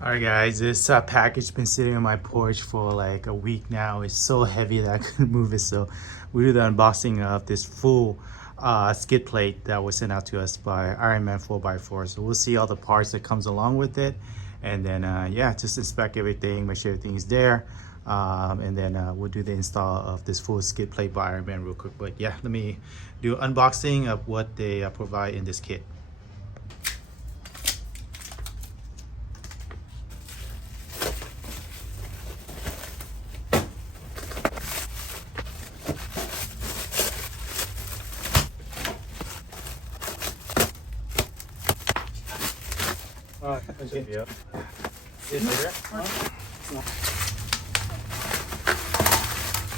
Alright guys, this package been sitting on my porch for like a week now. It's so heavy that I couldn't move it, so we do the unboxing of this full skid plate that was sent out to us by Ironman 4x4. So we'll see all the parts that comes along with it, and then yeah, just inspect everything, make sure everything's there, and then we'll do the install of this full skid plate by Ironman real quick. But yeah, let me do an unboxing of what they provide in this kit. Okay. Yep.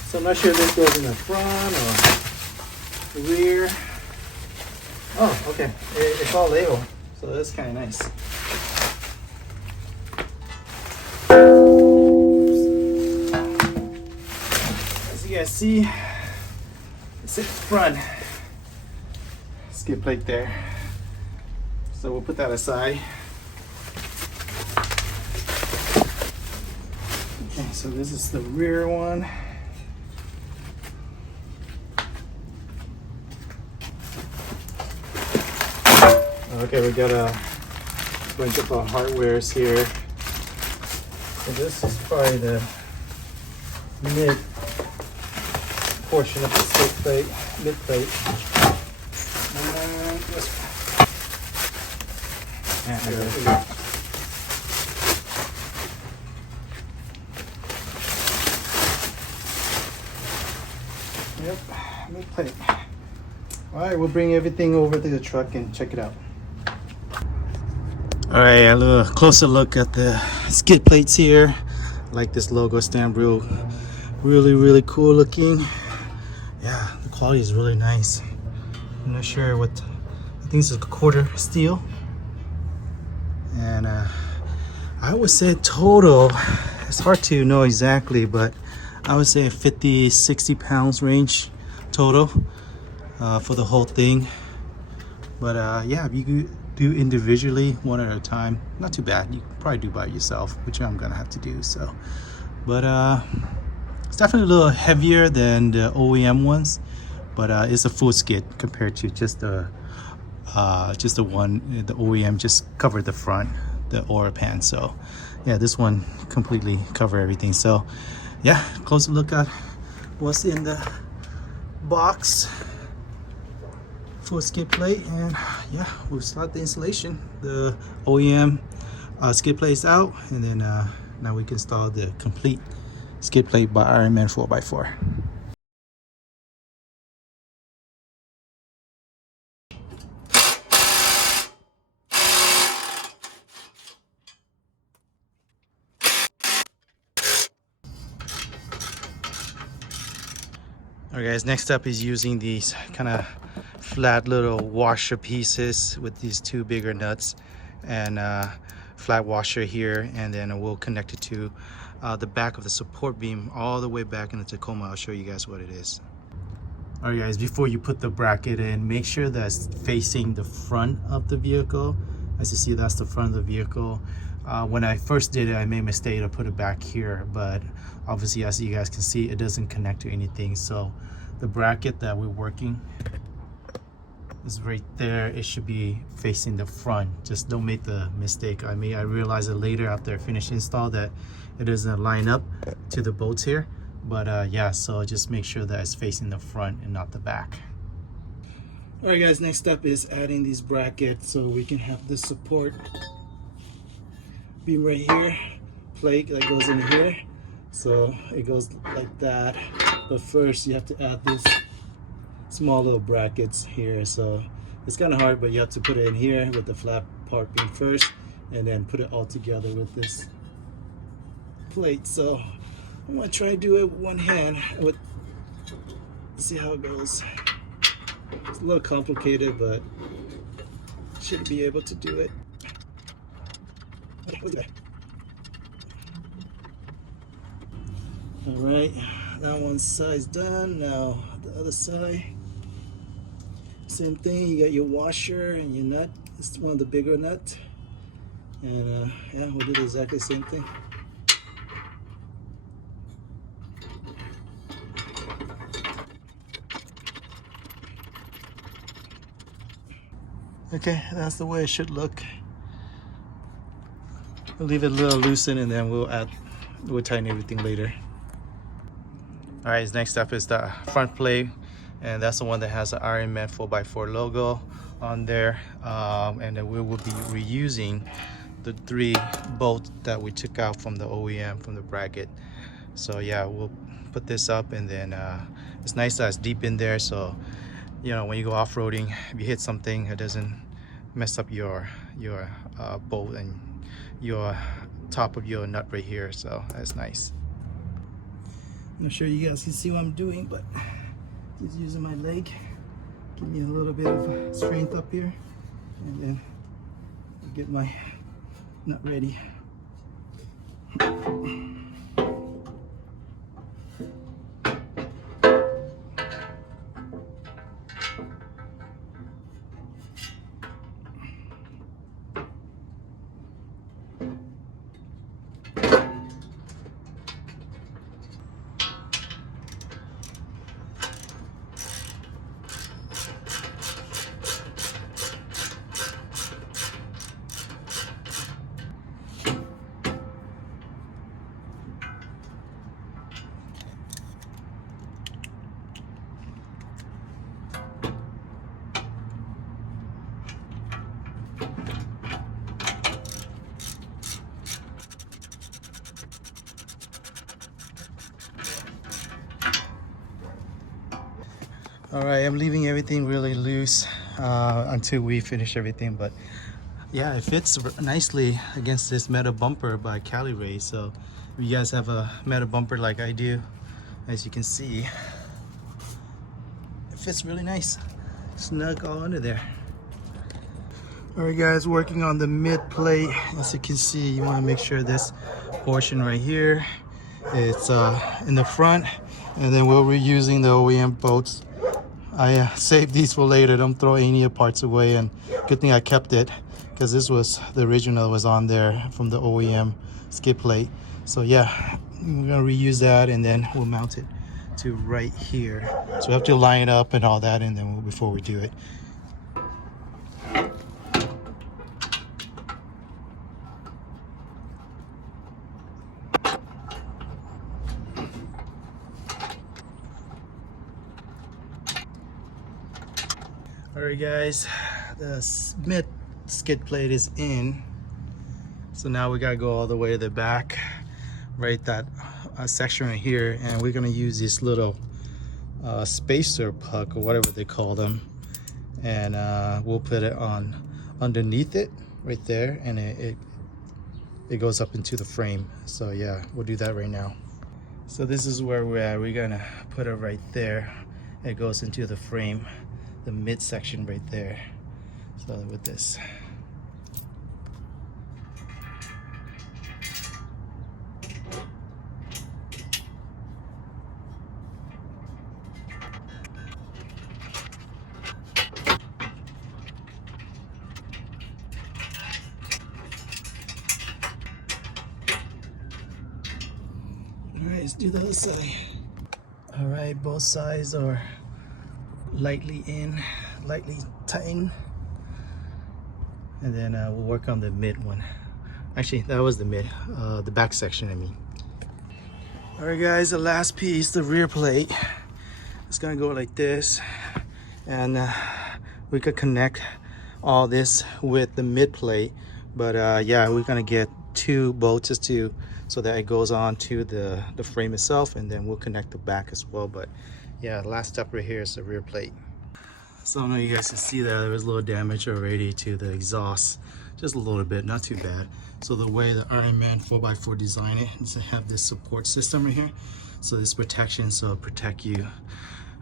So I'm not sure if this goes in the front or the rear. Oh, okay. It's all labeled, so that's kind of nice. As you guys see, it's at the front. Skid plate there. So we'll put that aside. Okay, so this is the rear one. Okay, we got a bunch of hardwares here. So this is probably the mid portion of the skid plate, mid plate. And this one. And there we go. Yep, mid plate. All right, we'll bring everything over to the truck and check it out. All right, a little closer look at the skid plates here. I like this logo stamp, really cool looking. Yeah, the quality is really nice. I'm not sure what, I think this is a quarter steel. And I would say total, it's hard to know exactly, but I would say 50-60 pounds range total for the whole thing. But yeah, if you could do individually one at a time, not too bad. You can probably do by yourself, which I'm gonna have to do. So, but it's definitely a little heavier than the OEM ones, but it's a full skid compared to just the one. The OEM just covered the front, the aura pan. So yeah, this one completely covered everything. So yeah, closer look at what's in the box. Full skid plate, and yeah, we'll start the installation. The OEM skid plate is out, and then now we can install the complete skid plate by Ironman 4x4. Alright guys, next up is using these kind of flat little washer pieces with these two bigger nuts and flat washer here, and then we'll connect it to the back of the support beam all the way back in the Tacoma. I'll show you guys what it is. Alright guys, before you put the bracket in, make sure that's facing the front of the vehicle. As you see, that's the front of the vehicle. When I first did it, I made a mistake to put it back here, but obviously, as you guys can see, it doesn't connect to anything. So the bracket that we're working is right there. It should be facing the front. Just don't make the mistake I made. I realized it later after I finished install that it doesn't line up to the bolts here. But yeah, so just make sure that it's facing the front and not the back. All right guys, next up is adding these brackets so we can have the support beam right here, plate that goes in here. So it goes like that, but first you have to add this small little brackets here. So it's kind of hard, but you have to put it in here with the flat part beam first, and then put it all together with this plate. So I'm gonna try to do it with one hand. See how it goes. It's a little complicated, but should be able to do it. All right, that one side's done. Now the other side, same thing. You got your washer and your nut. It's one of the bigger nuts, And yeah, we'll do the exactly same thing. Okay, that's the way it should look. We'll leave it a little loosened and then we'll tighten everything later. All right, next up is the front plate, and that's the one that has the Iron Man 4x4 logo on there. And then we will be reusing the 3 bolts that we took out from the OEM, from the bracket. So yeah, we'll put this up, and then it's nice that it's deep in there, so you know when you go off-roading, if you hit something, it doesn't mess up your bolt and your top of your nut right here. So that's nice. I'm not sure you guys can see what I'm doing, but just using my leg, give me a little bit of strength up here, and then get my nut ready. All right, I'm leaving everything really loose until we finish everything, but yeah, it fits nicely against this metal bumper by CaliRaised. So if you guys have a metal bumper like I do, as you can see, it fits really nice, snug all under there. All right guys, working on the mid plate. As you can see, you want to make sure this portion right here, it's in the front, and then we're reusing the OEM bolts. I saved these for later. Don't throw any parts away, and good thing I kept it, because this was the original was on there from the OEM skid plate. So yeah, we're gonna reuse that, and then we'll mount it to right here. So we have to line it up and all that, and then before we do it. Alright guys, the mid skid plate is in. So now we gotta go all the way to the back, right that section right here, and we're gonna use this little spacer puck or whatever they call them, and we'll put it on underneath it right there, and it goes up into the frame. So yeah, we'll do that right now. So this is where we're at. We're gonna put it right there. It goes into the frame, the mid section right there. So with this, all right, let's do the other side. All right, both sides are lightly in, lightly tighten, and then we'll work on the mid one. Actually, that was the mid, the back section I mean. All right guys, the last piece, the rear plate, it's gonna go like this, and we could connect all this with the mid plate, but yeah, we're gonna get 2 bolts so that it goes on to the frame itself, and then we'll connect the back as well. But yeah, the last step right here is the rear plate. So I don't know if you guys can see that there was a little damage already to the exhaust, just a little bit, not too bad. So the way the Iron Man 4x4 designed it is to have this support system right here. So this protection, so it'll protect you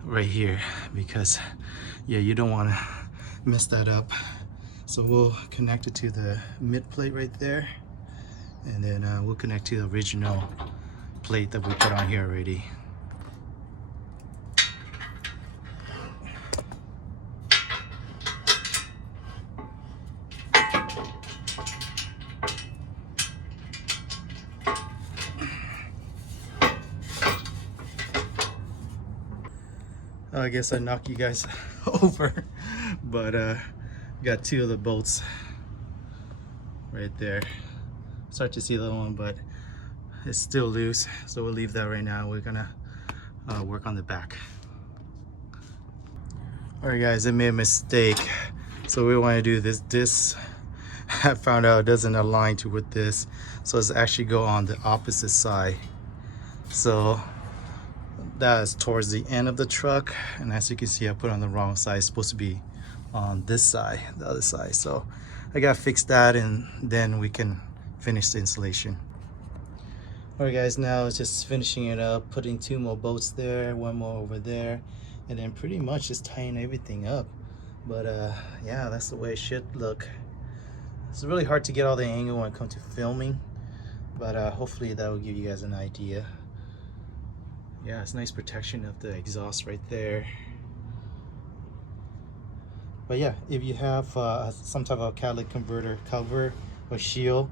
right here, because yeah, you don't want to mess that up. So we'll connect it to the mid plate right there, and then we'll connect to the original plate that we put on here already. I guess I knocked you guys over, but got two of the bolts right there. Start to see the other one, but it's still loose, so we'll leave that right now. We're gonna work on the back. All right guys, I made a mistake. So we want to do this I found out it doesn't align to with this, so it's actually go on the opposite side. So that is towards the end of the truck, and as you can see I put it on the wrong side. It's supposed to be on this side, the other side. So I gotta fix that, and then we can finish the installation. All right guys, now it's just finishing it up, putting two more bolts there, one more over there, and then pretty much just tying everything up. But yeah, that's the way it should look. It's really hard to get all the angle when it comes to filming, but hopefully that will give you guys an idea. Yeah, it's nice protection of the exhaust right there. But yeah, if you have some type of catalytic converter cover or shield,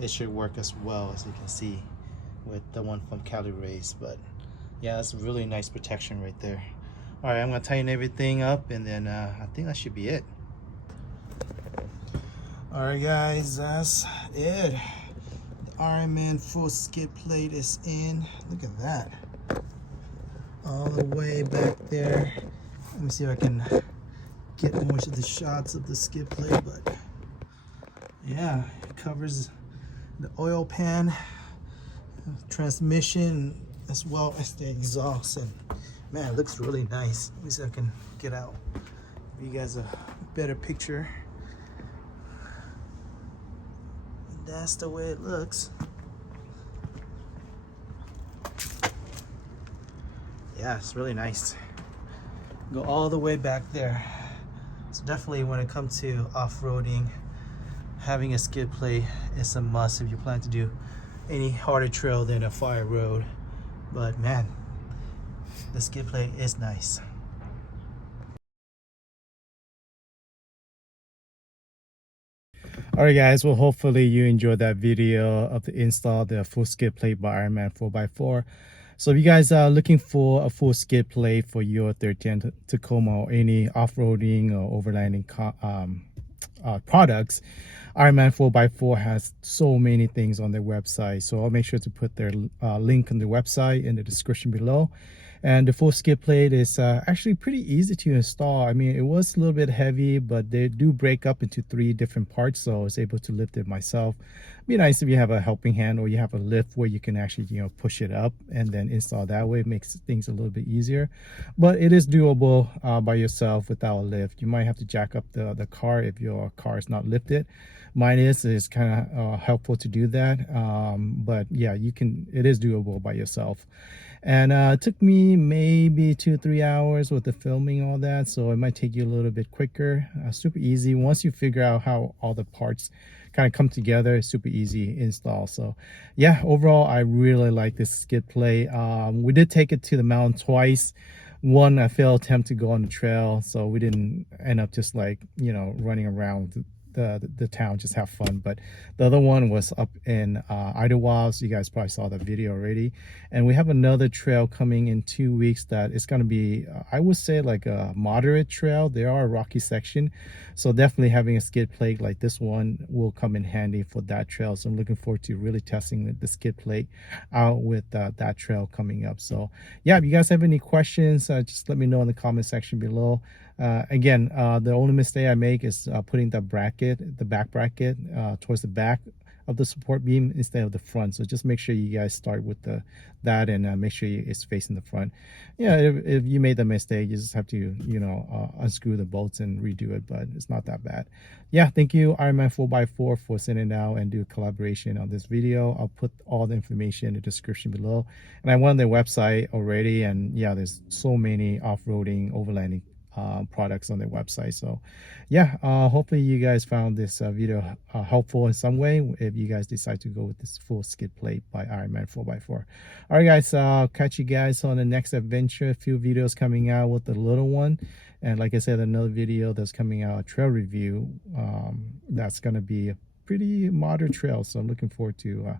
it should work as well, as you can see with the one from CaliRaised. But yeah, that's really nice protection right there. All right, I'm gonna tighten everything up, and then I think that should be it. All right guys, that's it. The Iron Man full skid plate is in. Look at that, all the way back there. Let me see if I can get more of the shots of the skid plate. But yeah, it covers the oil pan, transmission, as well as the exhaust. And man, it looks really nice. Let me see if I can get out, give you guys a better picture. That's the way it looks. Yeah, it's really nice. Go all the way back there. So definitely when it comes to off-roading, having a skid plate is a must if you plan to do any harder trail than a fire road. But man, the skid plate is nice. Alright guys, well hopefully you enjoyed that video of the install the full skid plate by Iron Man 4x4. So if you guys are looking for a full skid plate for your 13 Tacoma or any off-roading or overlanding products, Iron Man 4x4 has so many things on their website. So I'll make sure to put their link on the website in the description below. And the full skid plate is actually pretty easy to install. I mean, it was a little bit heavy, but they do break up into 3 different parts, so I was able to lift it myself. It'd be nice if you have a helping hand or you have a lift where you can actually, you know, push it up and then install that way. It makes things a little bit easier, but it is doable by yourself without a lift. You might have to jack up the car if your car is not lifted. Mine is kind of helpful to do that, but yeah, you can. It is doable by yourself. And it took me maybe 2-3 hours with the filming, all that, so it might take you a little bit quicker. Super easy once you figure out how all the parts kind of come together. Super easy install. So yeah, overall I really like this skid plate. We did take it to the mountain twice. One, I failed attempt to go on the trail, so we didn't end up just like, you know, running around the town, just have fun. But the other one was up in Idlewild. You guys probably saw the video already, and we have another trail coming in 2 weeks that is going to be I would say like a moderate trail. There are a rocky section, so definitely having a skid plate like this one will come in handy for that trail. So I'm looking forward to really testing the skid plate out with that trail coming up. So yeah, if you guys have any questions, just let me know in the comment section below. Again, the only mistake I make is putting the back bracket towards the back of the support beam instead of the front. So just make sure you guys start with that and make sure it's facing the front. Yeah, if you made the mistake, you just have to, you know, unscrew the bolts and redo it, but it's not that bad. Yeah, thank you Iron Man 4x4 for sending out and do a collaboration on this video. I'll put all the information in the description below, and I went on their website already, and yeah, there's so many off-roading, overlanding products on their website. So yeah, hopefully you guys found this video helpful in some way if you guys decide to go with this full skid plate by Iron Man 4x4. All right guys, I'll catch you guys on the next adventure. A few videos coming out with the little one, and like I said, another video that's coming out, a trail review, that's going to be a pretty modern trail, so I'm looking forward to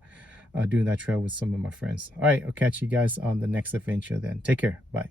doing that trail with some of my friends. All right, I'll catch you guys on the next adventure then. Take care. Bye.